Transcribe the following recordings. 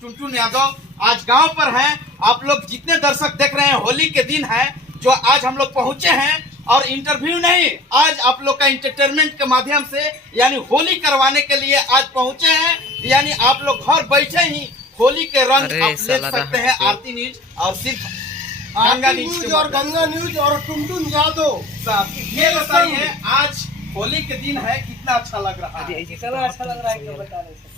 टुनटुन यादव आज गांव पर हैं। आप लोग जितने दर्शक देख रहे हैं, होली के दिन है जो आज हम लोग पहुंचे हैं, और इंटरव्यू नहीं, आज आप लोग का इंटरटेनमेंट के माध्यम से यानी होली करवाने के लिए आज पहुंचे हैं। यानी आप लोग घर बैठे ही होली के रंग आप ले सकते हैं आरती न्यूज और सिर्फ गंगा न्यूज और गंगा न्यूज और टुनटुन यादव साहब। ये बताइए आज होली के दिन है, कितना अच्छा लग रहा है? इतना अच्छा लग रहा है कि बता नहीं सकते।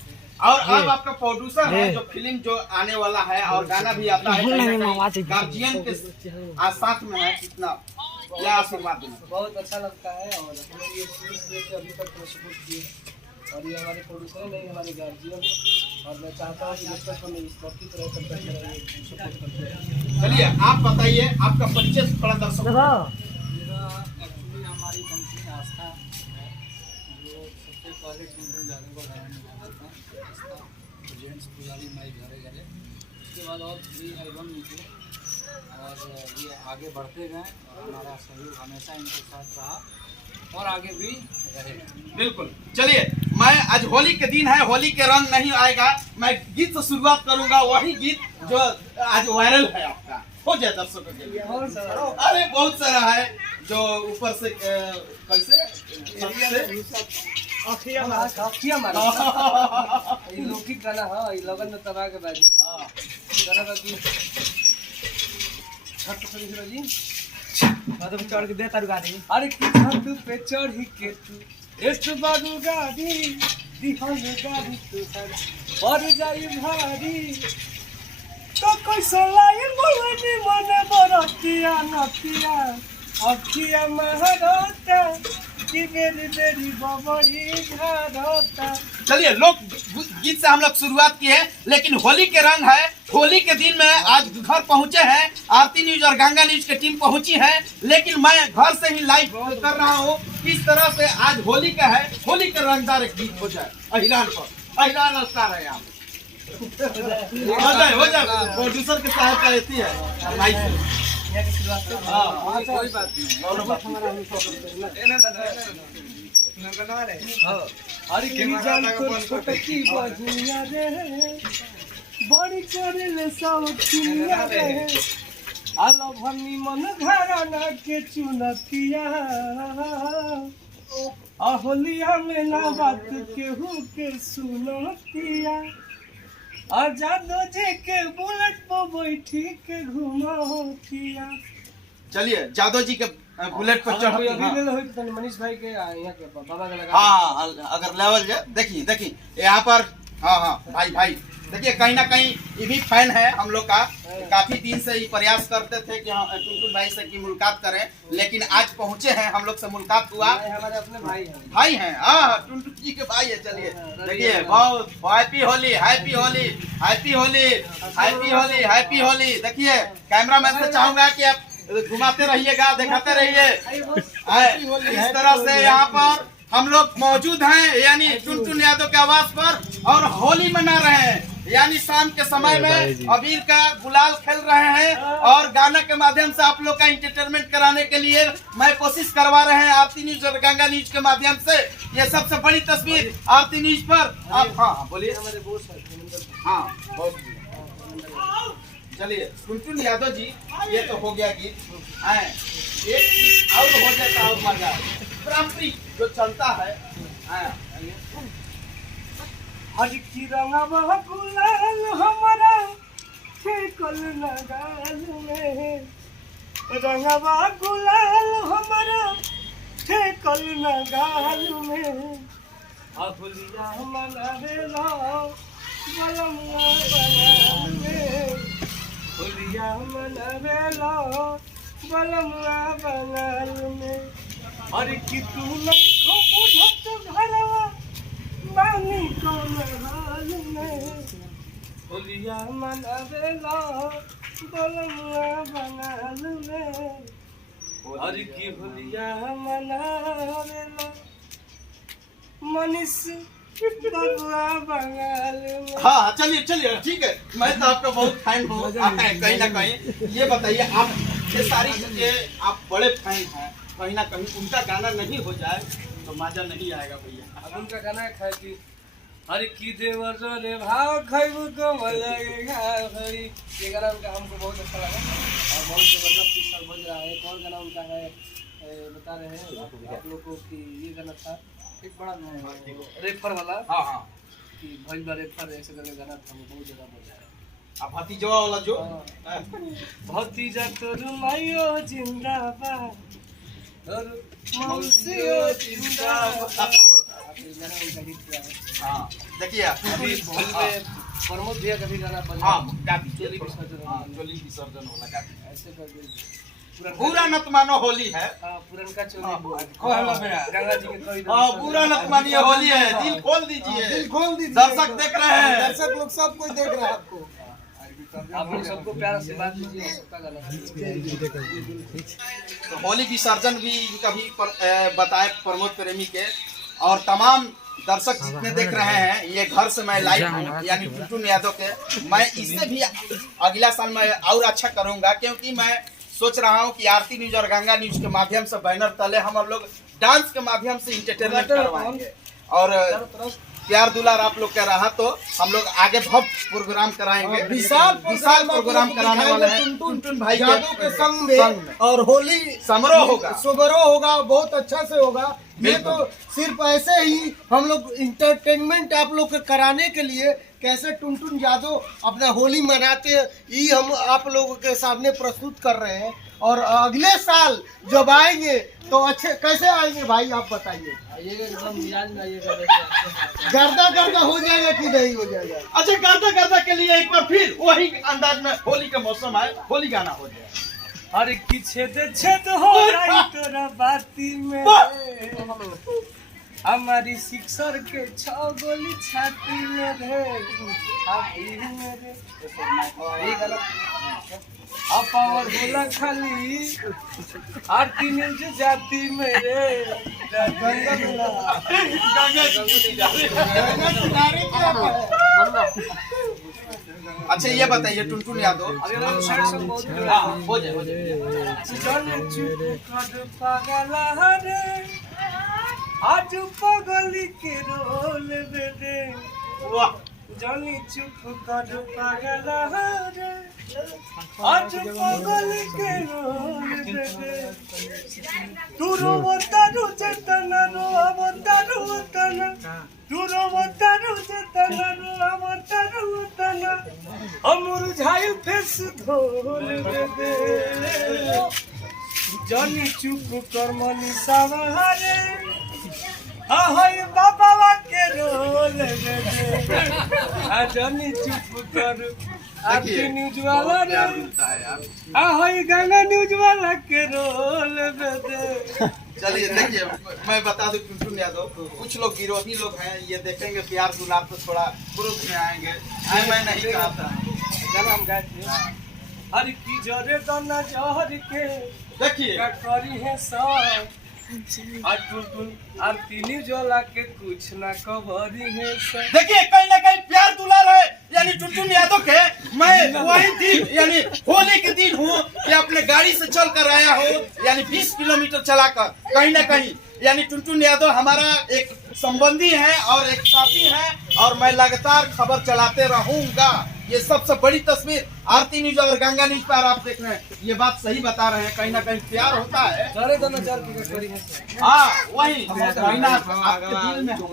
और अब आपका प्रोड्यूसर है जो फिल्म जो आने वाला है और गाना भी आता है, गार्जियन के साथ में है, कितना क्या आशीर्वाद देना? बहुत अच्छा लगता है और हमें ये सीरीज लेके अभी तक सपोर्ट किए और ये हमारे प्रोड्यूसर नहीं, हमारे गार्जियन, और मैं चाहता हूँ कि जब तक हमें इस वक्त की तरह सपोर्ट करते हैं। चलिए आप बताइए, आपका परिचय थोड़ा दर्शक। मेरा एक्चुअली हमारी कंपनी आस्था है जो सबसे पहले टुनटुन यादव का गाना निकालता है, आस्था जेंट्स पुजारी माई घरे घरे। उसके बाद और भी एल्बम निकले और ये आगे बढ़ते गए और हमारा सहयोग हमेशा इनके साथ रहा और आगे भी रहेगा। बिल्कुल। चलिए मैं आज होली के दिन है, होली के रंग नहीं आएगा, मैं गीत से शुरुआत करूंगा, वही गीत जो आज वायरल है आपका, हो जाए दर्शकों के लिए। अरे बहुत सारा है जो ऊपर से कैसे लौकिक गाना है, लगन में तबाह के बाजी गाना बाकी छत पे जी चढ़ के दे तारू गाड़ी। अरे की छत पे चढ़ी के तू एक बारू गाड़ी दिहन गाड़ी तू पर जाई भारी तो कैसे लाइन बोलनी मने बरतिया नतिया अखिया महरता की बेरी बेरी बबड़ी घरता। चलिए लोग गीत से हम लोग शुरुआत की है, लेकिन होली के रंग है। होली के दिन में आज घर पहुंचे हैं, आरती न्यूज और गंगा न्यूज की टीम पहुंची है, लेकिन मैं घर से ही लाइव कर रहा हूं किस तरह से आज होली का है, होली के रंगदार एक गीत हो जाए। अहिरान पर अहिरान स्टार है यहाँ हो जाए प्रोड्यूसर के साथ रहती है लाइव से। कोई बात नहीं। अरे जान तो छोटकी बजुआ रे बड़ी चढ़ले सब चिनिया रे आलो भनी मन घराना के चुनतिया होलिया में ना बात केहू के सुनतिया और जादो जे के बुलेट पर बैठी के घुमातिया। चलिए जादव जी के बुलेट पर चढ़ मनीष भाई के यहाँ के बाबा का लगा। हाँ अगर लेवल जाए देखिए यहाँ पर। हाँ भाई देखिए कहीं ना कहीं ये भी फैन है हम लोग का। काफी दिन से ही प्रयास करते थे कि हम टुनटुन भाई से की मुलाकात करें, लेकिन आज पहुंचे हैं, हम लोग से मुलाकात हुआ। हमारे अपने भाई हैं। हाँ टुनटुन जी के भाई है। चलिए देखिए बहुत happy Holi happy Holi happy Holi happy Holi happy Holi. देखिए कैमरा मैन से चाहूंगा कि आप घुमाते रहिएगा, दिखाते रहिए। इस तरह से यहाँ पर हम लोग मौजूद हैं यानी टुनटुन यादव के आवाज पर, और होली मना रहे हैं यानी शाम के समय में अबीर का गुलाल खेल रहे हैं, और गाना के माध्यम से आप लोग का इंटरटेनमेंट कराने के लिए मैं कोशिश करवा रहे हैं आरती न्यूज और गंगा न्यूज के माध्यम से। ये सबसे बड़ी तस्वीर आरती न्यूज पर आप। हाँ बोलिए। हाँ चलिए टुनटुन यादव जी, ये तो हो गया गीत। एक गीत और हो जाता और मजा पारंपरिक जो चलता है। हर की रंगवा गुलाल हमारा ठेकल लगाल में, रंगवा गुलाल हमारा ठेकल लगाल में, अहुलिया मनावेला बलमुआ बंगाल में, हुलिया मनावेला बलमुआ बंगाल में। अरे कि तू नहीं खो बुझत घरवा बानी कौन हाल में, होलिया मनावेला बलमुआ बंगाल में। अरे की होलिया मनावेला मनीष बबुआ बंगाल में। हाँ चलिए ठीक है, मैं तो आपका बहुत फैन हूँ कहीं ना कहीं। ये बताइए आप ये सारी चीजें आप बड़े फैन हैं, कहीं ना कहीं उनका गाना नहीं हो जाए तो मजा नहीं आएगा भैया। अब उनका गाना है कि अरे की देवर रे भाव खैबू को लगेगा हरी। ये गाना उनका हमको बहुत अच्छा लगा और बहुत जबरदस्त इस साल बज रहा है। एक और गाना उनका है, बता रहे हैं आप लोग को कि ये गाना था एक बड़ा रेफर वाला। हाँ हाँ कि भइल बा रेफर, ऐसे करके गाना था, वो बहुत ज्यादा बजा है। अब भतीजवा वाला जो भतीजा तोर मायो जिंदाबाद और मौसियो जिंदाबाद। ये गाना उनका हिट किया है। हाँ देखिए अभी भोल में प्रमोद भैया का भी गाना बजा। हाँ गाती चोली विसर्जन हाँ चोली विसर्जन वाला गाती ऐसे कर दे। पूरा नत मानो होली है। हाँ पुरनका चोली कहला भैया गंगा जी के कोई हाँ पूरा नत मानिए होली है। दिल खोल दीजिए, दिल खोल दीजिए। दर्शक देख रहे हैं, दर्शक लोग सब कोई देख रहा है आपको। आप लोग सबको प्यार से बात कीजिए। सबका गाना तो होली विसर्जन भी कभी बताए प्रमोद प्रेमी के और तमाम दर्शक जितने देख रहे हैं। ये घर से मैं लाइव हूँ यानी टुनटुन यादव के। मैं इससे भी अगला साल मैं और अच्छा करूंगा, क्योंकि मैं सोच रहा हूँ कि आरती न्यूज और गंगा न्यूज के माध्यम से बैनर तले हम लोग डांस के माध्यम से इंटरटेनमेंट करवाएंगे और प्यार दुलार आप लोग का रहा तो हम लोग आगे भव्य प्रोग्राम कराएंगे। विशाल प्रोग्राम कराने वाले हैं टुनटुन भाई के संग में और होली समारोह होगा बहुत अच्छा से होगा। ये तो सिर्फ ऐसे ही हम लोग इंटरटेनमेंट आप लोग को कराने के लिए कैसे टुनटुन यादव अपना होली मनाते हैं ये हम आप लोगों के सामने प्रस्तुत कर रहे हैं। और अगले साल जब आएंगे तो अच्छे कैसे आएंगे भाई आप बताइए। एकदम मिजाज में आइएगा। गर्दा हो जाएगा कि नहीं हो जाएगा। अच्छा गर्दा के लिए एक बार फिर वही अंदाज में होली का मौसम है, होली गाना हो जाए। अरे की छेद हो रही तोरा बाती में हमारी सिक्सर के 6 गोली छाती में रे छाती में रे। ये गाना अब पावर बोला खाली आरती न्यूज जाती में रे अच्छा ये बताइए टुनटुन यादव हो जाए आज पगली के रोल दे वाह जानी चुप कर पागल रे आज पगली के रोल दे तू रोवतारू चेतना रोवतारू तना तू रोवतारू चेतना रोवतारू तना अमर झाइल फेस धोल दे जानी चुप कर मनी सवारे ahoy बाबा के रोल दे जानी चुप कर आरती न्यूज वाला रे ahoy गंगा न्यूज वाला के रोल दे। चलिए देखिए मैं बता दूं टुनटुन यादव कुछ लोग विरोधी लोग हैं, ये देखेंगे प्यार दुलार तो थोड़ा ग्रुप में आएंगे। मैं नहीं चाहता गाना हम गाए थे। हर की जरे दाना जहर के देखिए क्या करी है सब आज टुनटुन आरती न्यूज वाला के कुछ ना कवरी है सब। देखिए कहीं ना कहीं प्यार दुलार है यानी टुनटुन यादव के। मैं वही दिन यानी होली के दिन हूँ कि अपने गाड़ी से चल कर आया हूँ यानी 20 किलोमीटर चलाकर। कहीं ना कहीं यानी टुनटुन यादव हमारा एक संबंधी है और एक साथी है और मैं लगातार खबर चलाते रहूंगा। ये सबसे बड़ी तस्वीर आरती न्यूज और गंगा न्यूज पर आप देख रहे हैं, ये बात सही बता रहे हैं। कहीं ना कहीं प्यार होता है। जरे दाना चार की करी है हाँ वही महीना आपके दिल में हूँ,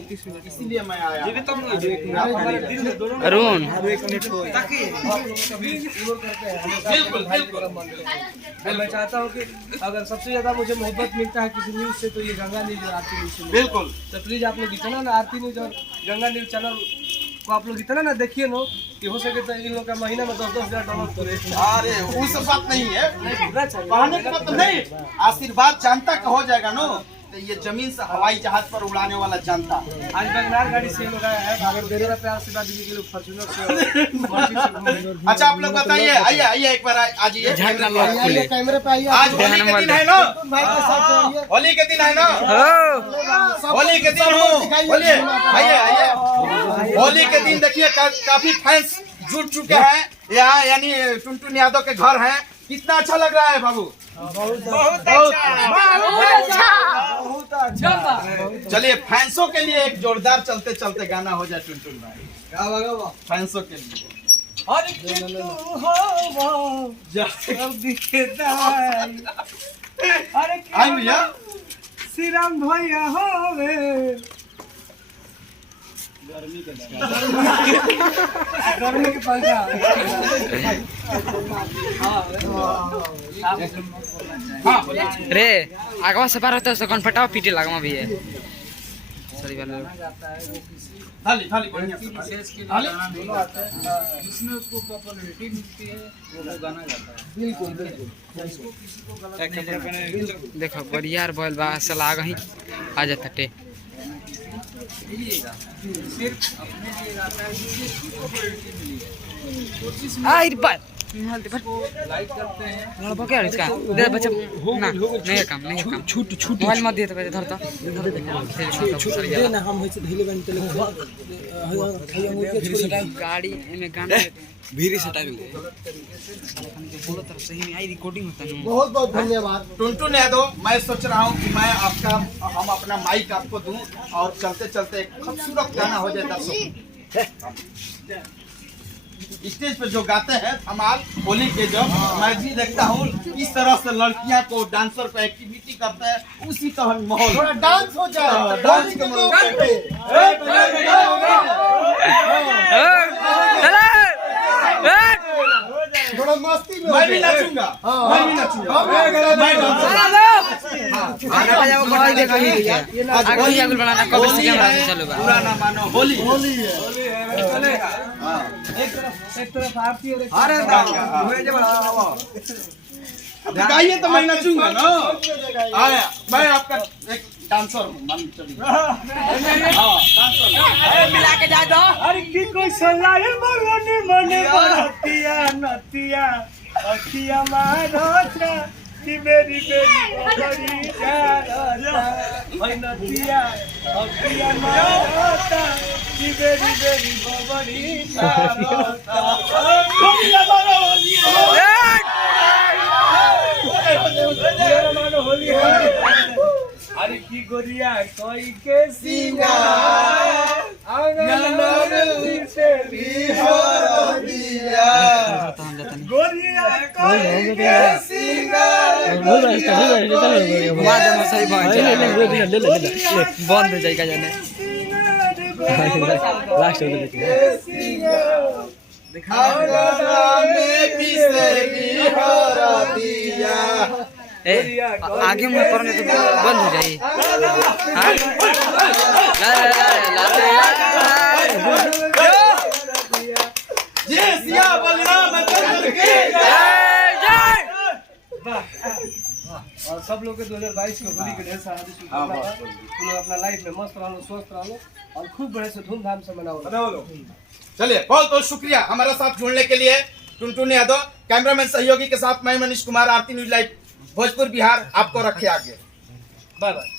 इसीलिए मैं आया। ये भी तुम हमारे दिल में दोनों अरुण ताकि आप लोग कभी इग्नोर करते हैं। बिल्कुल बिल्कुल मैं चाहता हूँ कि अगर सबसे ज्यादा मुझे मोहब्बत मिलता है किसी न्यूज से तो ये गंगा न्यूज और आरती न्यूज से। बिल्कुल तो प्लीज आप लोग इतना ना आरती न्यूज और गंगा न्यूज चैनल को आप लोग इतना ना देखिए नो कि हो सके तो इन लोग का महीना में 10-10 हजार डाउनलोड करे। अरे वो सब बात नहीं है, पूरा चाहिए कहने का मतलब नहीं। आशीर्वाद जनता का हो जाएगा नो तो ये जमीन से हवाई जहाज पर उड़ाने वाला जनता। आज बगनार गाड़ी से लोग आया है भागल देरा प्यार से बात के लोग फॉर्च्यूनर से। अच्छा आप लोग बताइए, आइए आइए एक बार आ जाइए कैमरे पे आइए। आज होली के दिन है ना, भाई के साथ आइए। होली के दिन है ना, होली के दिन हो बोलिए आइए आइए। होली के दिन देखिए काफी फैंस जुट चुके हैं यहाँ यानी टुनटुन यादव के घर हैं कितना अच्छा लग रहा है बाबू? बहुत अच्छा। चलिए फैंसों के लिए एक जोरदार चलते चलते गाना हो जाए टुनटुन भाई, फैंसों के लिए। अरे के तू हो जब दिखेदाई, अरे के आई भैया श्री राम भैया होवे गर्मी के पंखा। रे आगवा से पार होता है कौन फटाओ पीटे लगमा भी है सॉरी वाले थाली थाली बढ़िया से थाली। जिसमें उसको पॉपुलैरिटी मिलती है वो गाना गाता है। बिल्कुल बिल्कुल। देखो बढ़िया बोल बा सलाह ही आ जाता टे सिर्फ अपने लिए गाता है जिसकी पॉपुलैरिटी मिली है। आई बात लाइक करते हैं लड़बो क्या इसका दे बच्चा ना नहीं काम नहीं काम छूट छूट मोबाइल मत दे तो धर तो दे ना हम होय से धइले बन तले गाड़ी में गाना भीरी सटा गेले बोलो तरफ सही में आई रिकॉर्डिंग होता है। बहुत बहुत धन्यवाद। टुनटुन यादव, मैं सोच रहा हूँ कि मैं हम अपना माइक आपको दूं और चलते चलते एक खूबसूरत गाना हो जाए दर्शकों। स्टेज पे जो गाते हैं धमाल होली के जब मैं भी देखता हूँ इस तरह से लड़कियां को डांसर को एक्टिविटी करते हैं, उसी तरह माहौल थोड़ा डांस हो जाए, डांस के मौके पे। थोड़ा मस्ती में मैं भी नाचूंगा, मैं भी नाचूंगा, मैं आगे बनाना कब से कैमरा से चलो पूरा ना मानो होली। होली है। एक तरफ आरती और एक अरे गाइए तो मैं नाचूंगा ना। आया मैं आपका एक डांसर हूँ, मान चलिए। हाँ डांसर मिला के जा दो। अरे की कोई सलाए मरने मने बरतिया नतिया अखिया मारोता कि मेरी बड़ी जारता ओए नतिया अखिया मारोता कि मेरी बड़ी जारता। होलिया मानो होलिया अरे की गोरिया कोई के सिंगार गोरिया कोई के सिंगार बंद हो जाएगा जाने लास्ट आगे में करने तो बंद हो जाए। और सब लोग के 2022 के होली के ढेर सारा शुभकामनाएं। तुम लोग अपना लाइफ में मस्त रहो, स्वस्थ रहो और खूब बड़े से धूमधाम से मनाओ। चलिए बहुत बहुत शुक्रिया हमारे साथ जुड़ने के लिए। टुनटुन यादव, कैमरामैन सहयोगी के साथ मैं मनीष कुमार, आरती न्यूज लाइव भोजपुर बिहार, आपको रखे आगे। Bye bye.